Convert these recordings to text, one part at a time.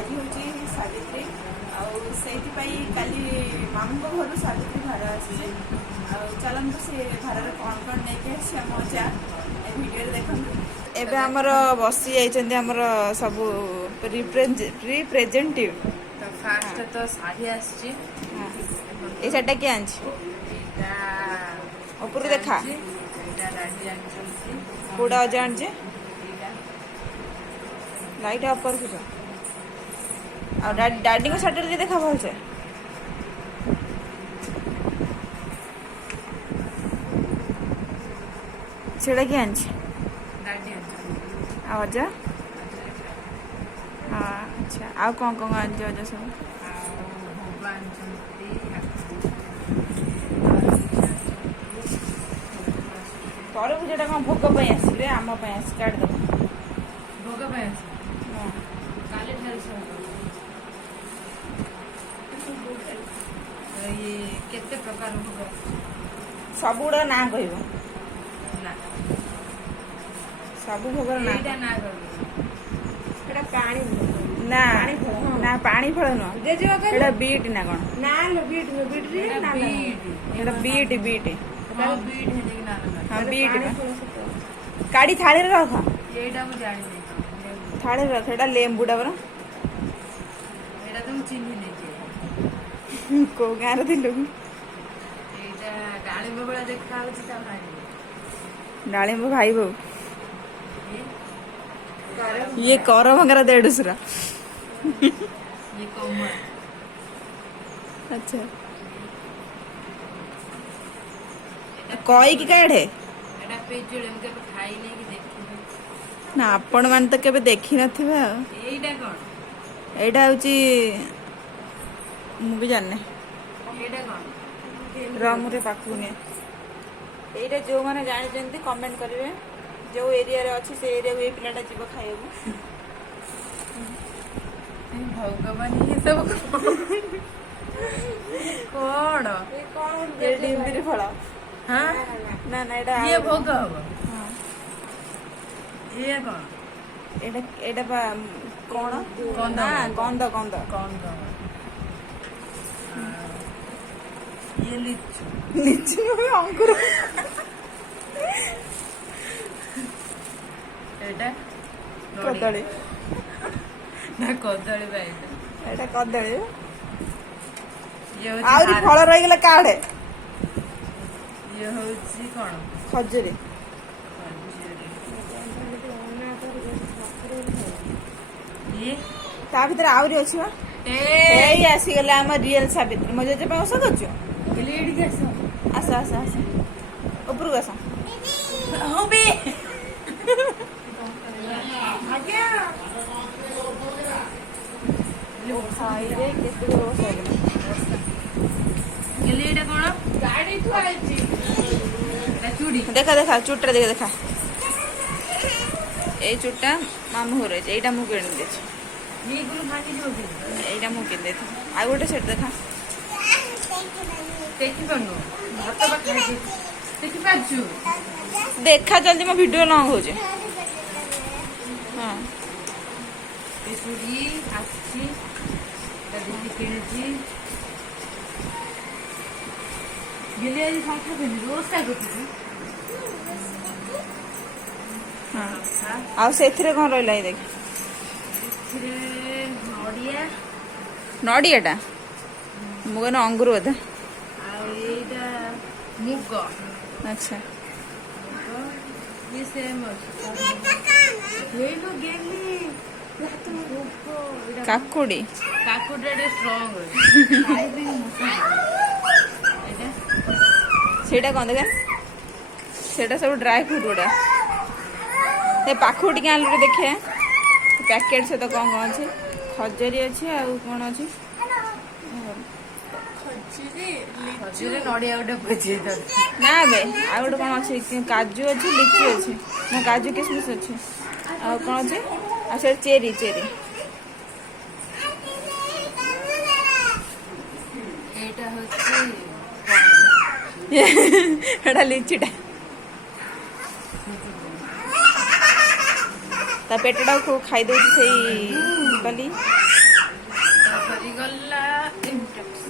आज हूँ सावित्री से काली मामू घर सावित्री भार आसी चलतु से भार कौन कौन नहीं आम जा भिडियो देखो एबे हमर बसी जाइछन्ती हमर सब रिप्रेजेंटेटिव तो फास्ट तो साड़ी आछि ए सेटा के आंछ ऊपर देखा कोडा जान जे लाइट ऑफ कर कुछ और डैडी को सैटरडे देखा भल से सेटा के आंछ आ जा हां अच्छा आ कौन आंछ जा सब तरबुजा कौन भोग आसवे आम काट दब भोग काली ये केते प्रकार भोग सब गुड़ा ना कह ना सब भोग ना ना एटा पानी ना ना पानी फल नुह बीट ना कौन ना बीट रे ना एटा बीट बीट हां बीट है लेकिन ना हाँ बीट काड़ी थाली रे रख एटा मु जानि नै थाली रे रख एटा लेंबुडा बरा एटा तुम चिन्हि नै के को गार दिलु एटा डाळिंब बळा देखा होछि ता भाई डालिंब भाई बो ये कर भंगरा देडुसरा ये कोमल अच्छा कई की काढ़े एटा पेजुल हम के खाई नै कि देखि ना आपण मान तो केबे देखि नथिबे एटा कोन एटा होची मु भी जानने एटा कोन रामुरे पाखु ने एटा जो माने जानि जंती कमेंट करिवे जो एरिया रे अछि से एरिया ए पिलाटा जीव खाइबो भगवान ये सब कोण ये डिम्बिरी फल हां ना ना एटा ये भोग हबो हां ये कोन एटा एटा बा कोण कंद ना कंद कंद कंद ये लिचू लिचू में अंकुर एटा कदली ना कदली बाइटा एटा कदली ये आउरी फल रही गेला काढे ये होछि कोन खजूरी ये ता भीतर आउरी अछि बा एई आसी गेला हम रियल सावित्री मजे जे पे औषध अछि ग्लेड के आसा आसा आसा ऊपर आसा हो बे आज्ञा हाय रे केते रोस हो गेला ग्लेड कोन गाड़ी तो आइछि एटा चूड़ी देखा देखा चुट्टा देखा देखा ए चुट्टा मामू हो रे एटा मु किन दे ये गुलो भांगी जो बे एटा मु किन दे आ गोटे सेट देखा देखि बनो भात बा खाइ देखि पाछु देखा जल्दी मो वीडियो लॉन्ग हो जे हां ये चूड़ी आछि दादी किनछि गिले आज संख्या बिन रोज का करछि हां आ सेथिरे कोन रहला ई देख फिर नडिया नडियाटा मुगन अंगूर बोधे आ एटा मुग अच्छा ये सेम ये लो गेली काकुड़ी काकुडे स्ट्रांग खाइबे एटा सेटा कोन देखा सेटा सब ड्राई फ्रूट गुड़ा ए पाखु टिके आलू देखे पैकेट से तो कौन कौन अच्छे खजरी अच्छे आ कौन अच्छे खजूर नडिया गोटे बुझे ना बे आ गोटे कौन अच्छे काजू अच्छे लिची अच्छे ना काजू किशमिश अच्छे आ कौन अच्छे आ से चेरी चेरी एटा होछि एटा लिचीटा ता पेटटा को खाई दउछि सेई कली ଗଲା ଇନଟକ୍ସ।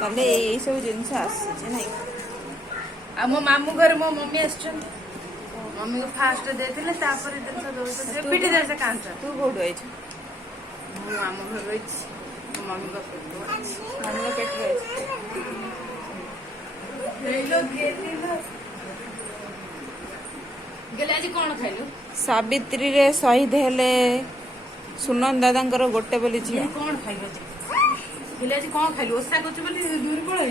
ତାହେଲେ ଏଇ ସବୁ ଜିନିଷ ଆସୁଛି ନାଇଁ। ଆଉ ମୋ ମାମୁଁ ଘରେ ମୋ ମମି ଆସିଛନ୍ତି। ମମିକୁ ଫାଷ୍ଟ ଦେଇଥିଲେ ତାପରେ ଜିନିଷ ଦଉଛନ୍ତି। ପିଟି ଦେବେ ସେ କାଞ୍ଚ। ତୁ କୋଉଠୁ ଆଇଛୁ? ମୁଁ ମାମୁଁ ଘରେ ରହିଛି। ମୋ ମମିଙ୍କ ପେଟରୁ ଅଛି। ମମିଙ୍କ ପେଟରେ ଆଇଛୁ। ଗେଲେ ଆଜି କଣ ଖାଇଲୁ? ସାବିତ୍ରୀରେ ଶହୀଦ ହେଲେ ସୁନନ୍ଦ ଦାଦାଙ୍କର ଗୋଟେ ବୋଲି ଝିଅ। କଣ ଖାଇଲୁ ଆଜି? ଗେଲେ ଆଜି କଣ ଖାଇଲୁ? ଓଷା କରୁଛୁ ବୋଲି ଦୂର ପଳେଇ